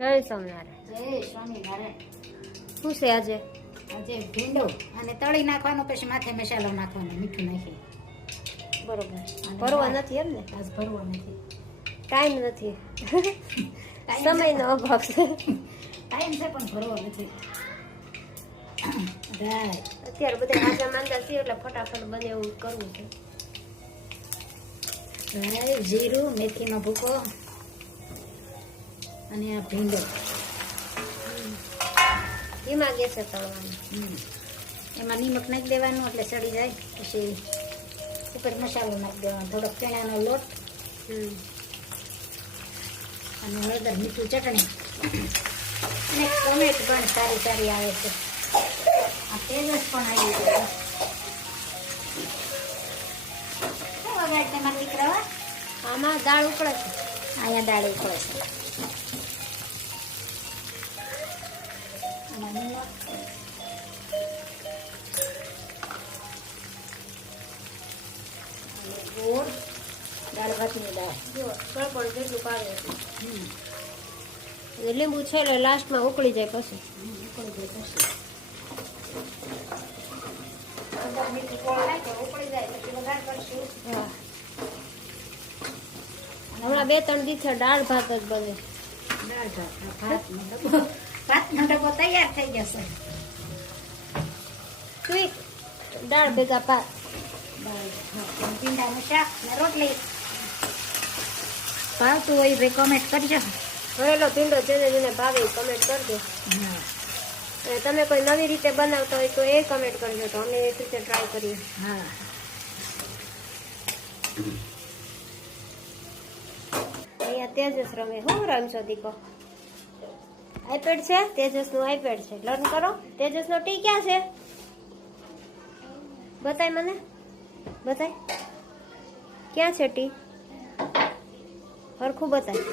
જય સ્વામિનારાયણ. જય સ્વામિનારાયણ. શું છે આજે? આજે ભીંડો અને તળી નાખવાનો પછી માથે મસાલો નાખવાનો મીઠું નાખી બરોબર. ભરવા નથી એમ ને? આજ ભરવો નથી. ટાઈમ નથી. સમયનો અભાવ છે. ટાઈમ છે પણ ભરવો નથી. અત્યારે બધા હાજર માંદા છીએ એટલે ફટાફટ બને એવું કરવું છે. જીરું મેથીનો ભૂકો. અને આ ભીંડો. ધીમા ગેસે તળવાનું. એમાં નિમક નાખી દેવાનું એટલે સડી જાય. પછી ઉપર મસાલો નાખી દેવાનો થોડોક ચણાનો લોટ. અને હળદર મીઠું ચટણી. અને ટમેટ પણ સારી સારી આવે છે. આ તેજસ પણ આવી ગયો વગાડ તમારા દીકરા આમાં દાળ ઉકળે છે. અહીંયા દાળ ઉકળે છે. ભાતની દાળ. જો સળપણ જેટલું પાડે હમ. એટલે લીંબુ છે એટલે લાસ્ટમાં ઉકળી જાય પછી. ઉકળી જાય પછી. હમણાં બે ત્રણ દિવસે દાળ ભાત જ બને. દાળ ભાત ડબ્બો. ભાતનો ડબ્બો તૈયાર થઈ જશે. દાળ ભેગા ભાત. દાળ ભાત ભીંડાનું શાક ને રોટલી. ભાવતું હોય ભાઈ કોમેન્ટ કરજો રહેલો ભીંડો જેને જેને ભાવે કમેન્ટ કરજો. હા. અને તમે કોઈ નવી રીતે બનાવતા હોય તો એ કમેન્ટ કરજો તો અમે એ રીતે ટ્રાય કરીએ. હા. અહીંયા તેજસ રમે. હું રમશો દીકો આઈપેડ છે? તેજસનું આઈપેડ છે. લર્ન કરો. તેજસ નો ટી ક્યાં છે? બતાય મને. બતાય. ક્યાં છે ટી? હરખું બતાય.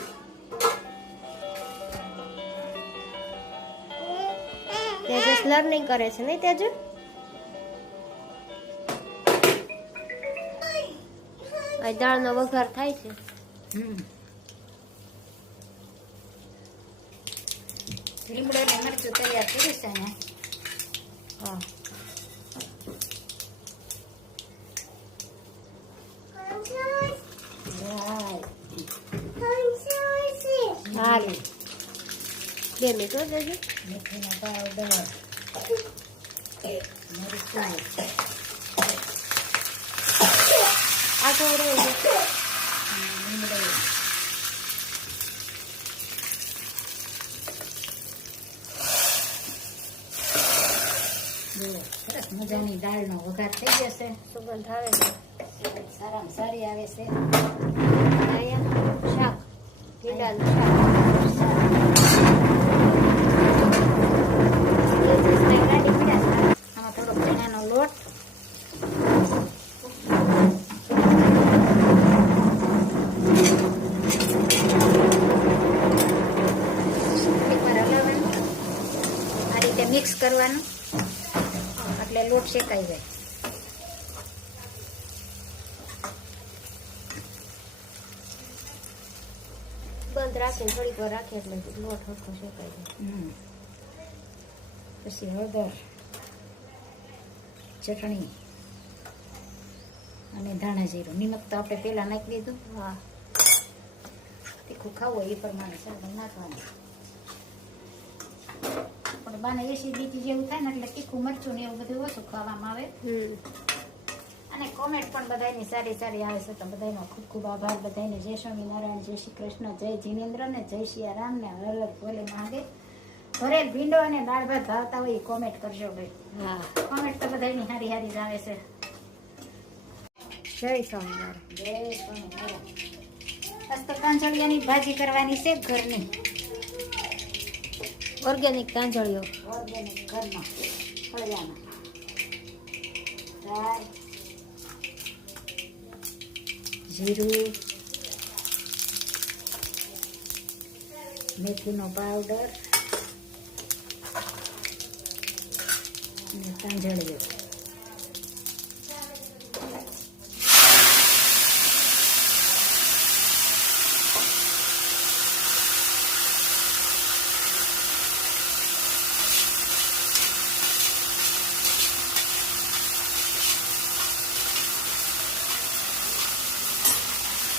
તેજસ લર્નિંગ કરે છે નહીં તેજુ? આ દાળનો વઘાર થાય છે. હમ લીમડો ને મરચું તૈયાર કર્યું છે હા રાઈ હાલ બે મિનિટ હો દેજો દાળ પાવડર મરચાં રહી ગયો લીમડો સરસ મજાની દાળનો વઘાર થઈ જશે. સુગંધ આવે છે. સારામાં સારી આવે છે. શાક ભીંડાનું શાક આમાં થોડોક ચણાનો લોટ એકવાર હલાવવાનું આ રીતે મિક્સ કરવાનું એટલે લોટ શેકાઈ જાય બંધ રાખીને થોડીક વાર રાખીએ એટલે લોટ હરખો શેકાઈ જાય પછી હળદર ચટણી અને ધાણા જીરું. નિમક તો આપણે પહેલા નાખી દીધું. હા. તીખું ખાવું હોય એ પ્રમાણે સારું નાખવાનું. પણ બાને એસી બીજી જેવું થાય ને એટલે તીખું મરચું ને એવું બધું ઓછું ખાવામાં આવે. હમ. અને કોમેન્ટ પણ બધાની સારી સારી આવે છે. તો બધાનો ખૂબ ખૂબ આભાર. બધાને જય સ્વામિનારાયણ જય શ્રી કૃષ્ણ જય જીનેન્દ્ર ને જય સિયારામ ને હર હર ભોલે મહાદેવ. ભરેલ ભીંડો અને દાળ ભાત ભાવતા હોય એ કોમેન્ટ કરજો ભાઈ. હા. કોમેન્ટ તો બધાની હારી હારી જ આવે છે. જય સ્વામિનારાયણ જય સ્વામિનારાયણ આજ તો કાંચળિયાની ભાજી કરવાની છે ઘરની. ઓર્ગેનિક કાંજળીઓ. ઓર્ગેનિક ઘરમાં. ફળિયામાં. રાઈ જીરું મેથીનો પાવડર અને તાંજળીઓ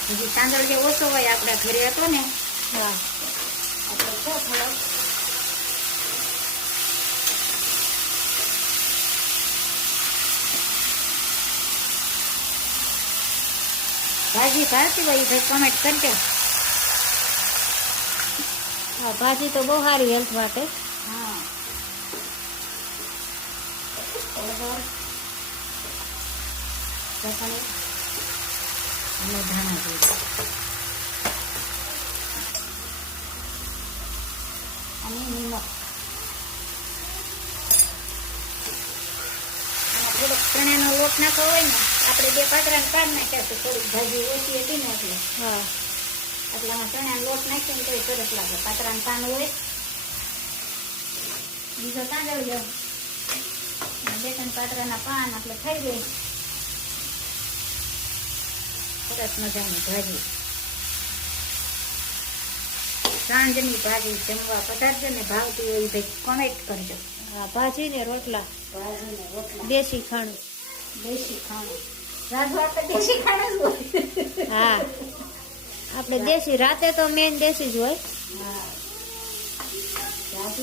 હજી તાંદળ જે ઓછો હોય આપણા ઘરે હતો ને. હા. એટલે છે થોડો. ભાજી ભાવતી હોય ભાઈ કમેન્ટ કરજો. હા ભાજી તો બહુ સારી હેલ્થ માટે. હા. હળદર ચટણી અને ધાણા જીરું અને નિમક. થોડોક ચણાનો લોટ નાખવો હોય ને આપણે બે પાત્રાને કાઢ નાખ્યા તો થોડીક ભાજી ઓછી હતી ને એટલે. હા. એટલામાં ચણાનો લોટ નાખીએ ને તો સરસ લાગે. પાત્રાનું પાન હોય. બીજો કાંદળ અને બે ત્રણ પાત્રાના પાન આપણે ખાઈ લઈએ સરસ મજાની ભાજી. સાંજની ભાજી જમવા પધારજો ને ભાવતી હોય ભાઈ કોમેન્ટ કરજો. હા ભાજી ને રોટલા. ભાજી ને રોટલા. દેશી ખાણું. દેશી ખાણું. રાજુ તો દેશી ખાણું જ હોય. હા. આપણે દેશી રાતે તો મેન દેશી જ હોય. હા.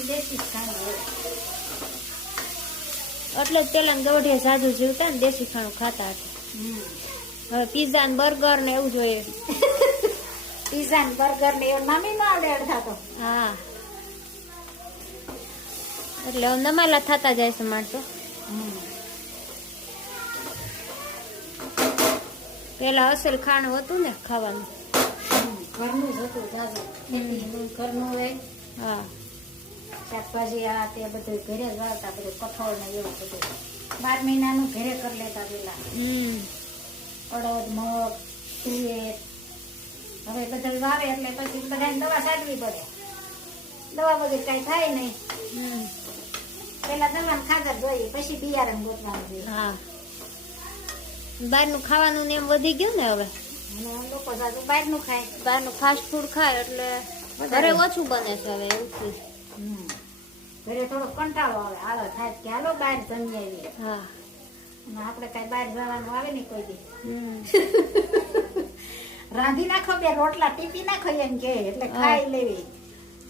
દેશી જ ખાણું હોય. એટલે જ પેલા ગવઢિયા સાધુ જીવતા ને દેશી ખાણું ખાતા હતા. હવે પીઝા ને બર્ગર ને એવું જોઈએ. પીઝા ને બર્ગર ને એવું મમ્મી નો આવડે અડધા તો. હા. એટલે નમાલા થતા જાય છે માણસો પેલા અસલ ખાણું હતું ને ખાવાનું. ઘરનું જ હતું જાજુ. ઘરનું હોય. હા. શાકભાજી આ તે બધું ઘરે જ વાળતા બધું કઠોળ ને એવું બધું. બાર મહિનાનું ઘરે કરી લેતા પેલા. હમ. અડદ મગ તુવેર. હવે બધા વાવે એટલે પછી બધાને દવા છાંટવી પડે. દવા વગર કાંઈ થાય નહીં. પેલા દવાનું ખાતર જોઈએ પછી બિયારણ ગોતવાનું જોઈએ. હા. બહારનું ખાવાનું ને એમ વધી ગયું ને હવે? લોકો જાજુ બહારનું ખાય. બહારનું ફાસ્ટ ફૂડ ખાય એટલે ઘરે ઓછું બને છે હવે. હમ. ઘરે થોડો કંટાળો આવે. આળો થાય કે હાલો બહાર જમી આવીએ. હા. આપણે કઈ બહાર જવાનું આવે ને કોઈ દી. રાંધી નાખો બે રોટલા ટીપી નાખો એમ કે એટલે ખાઈ લેવી.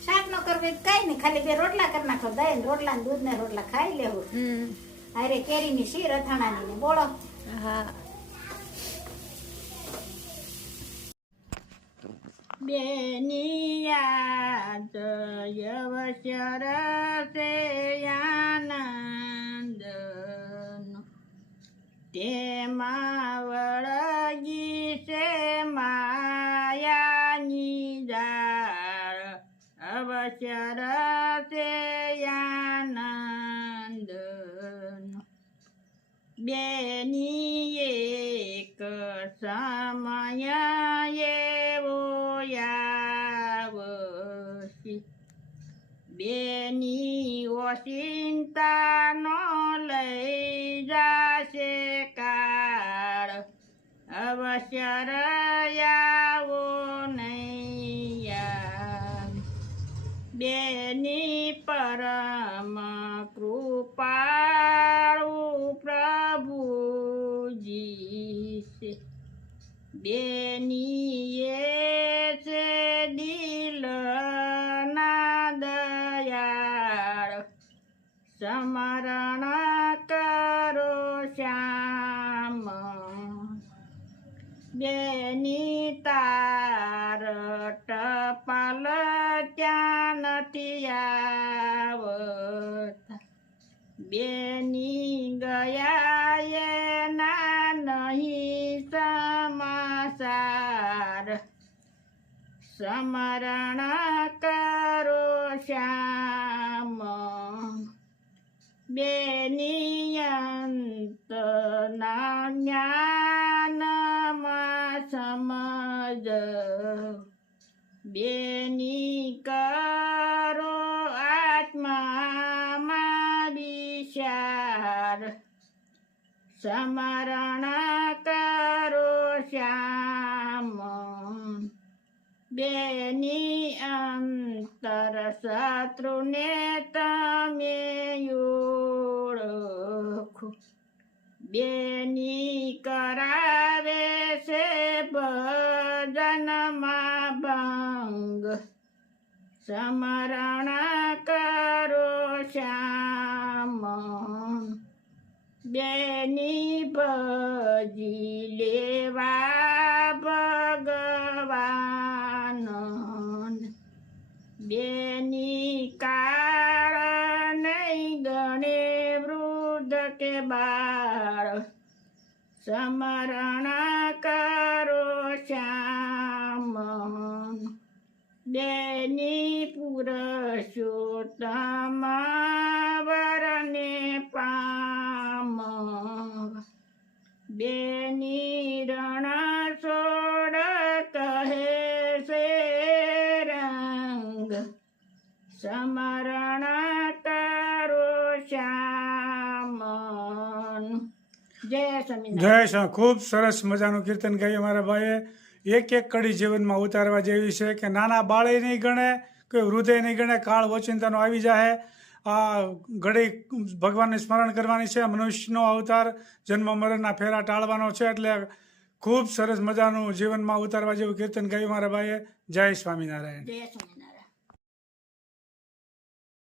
શાક નો કરવું કઈ નહીં ખાલી બે રોટલા કરી નાખો દહીં રોટલા ને દૂધ ને રોટલા ખાઈ લેવું. અરે કેરી ની શીર અથાણા ની બોલો હા. જય યવશર સે તેમાં વળગી છે માયાની જાળ અવસર છે આનંદ બેની અવસર રયાવો નહીં બેની પરમ કૃપાળુ પ્રભુજી છે બેની એ દિલના દયાળ સમરણ બેની તાર ટપાલ ત્યાં નથી આવતા? બેની ગયા એના નહીં સમાસાર સમરણ કરો શ્યામ. બેનિયંતના જ્ઞાનમાં સમજ બેની કરો આત્મામાં વિચાર સમરણ કરો શ્યામ. બેની અંતર શત્રુને તમે ઓળખો. બેની કરાવે સમરણ કરો શ્યામ. બેની ભજી લેવા ભગવાન. બેની નહીં ગણે વૃદ્ધ કે બાળ. સમરણ કરો શ્યામ. બેની પુરુષોત્તમ વરને પામ. બેની રણ છોડ કહે છે રંગ. સમરણ કરો શ્યામ જય સ્વામિનારાયણ. જય શ્રી ખૂબ સરસ મજાનું કીર્તન ગાયું મારા ભાઈએ. એક એક કડી જીવનમાં ઉતારવા જેવી છે કે નાના બાળે નહીં ગણે કે હૃદય નહીં ગણે, કાળ ઓચિંતાનો આવી જાય આ ઘડી ભગવાનને સ્મરણ કરવાની છે. મનુષ્યનો અવતાર જન્મ, મરણના ફેરા ટાળવાનો છે. એટલે ખૂબ સરસ મજાનું જીવનમાં ઉતારવા જેવું કીર્તન ગાયું મારા ભાઈએ. જય સ્વામિનારાયણ.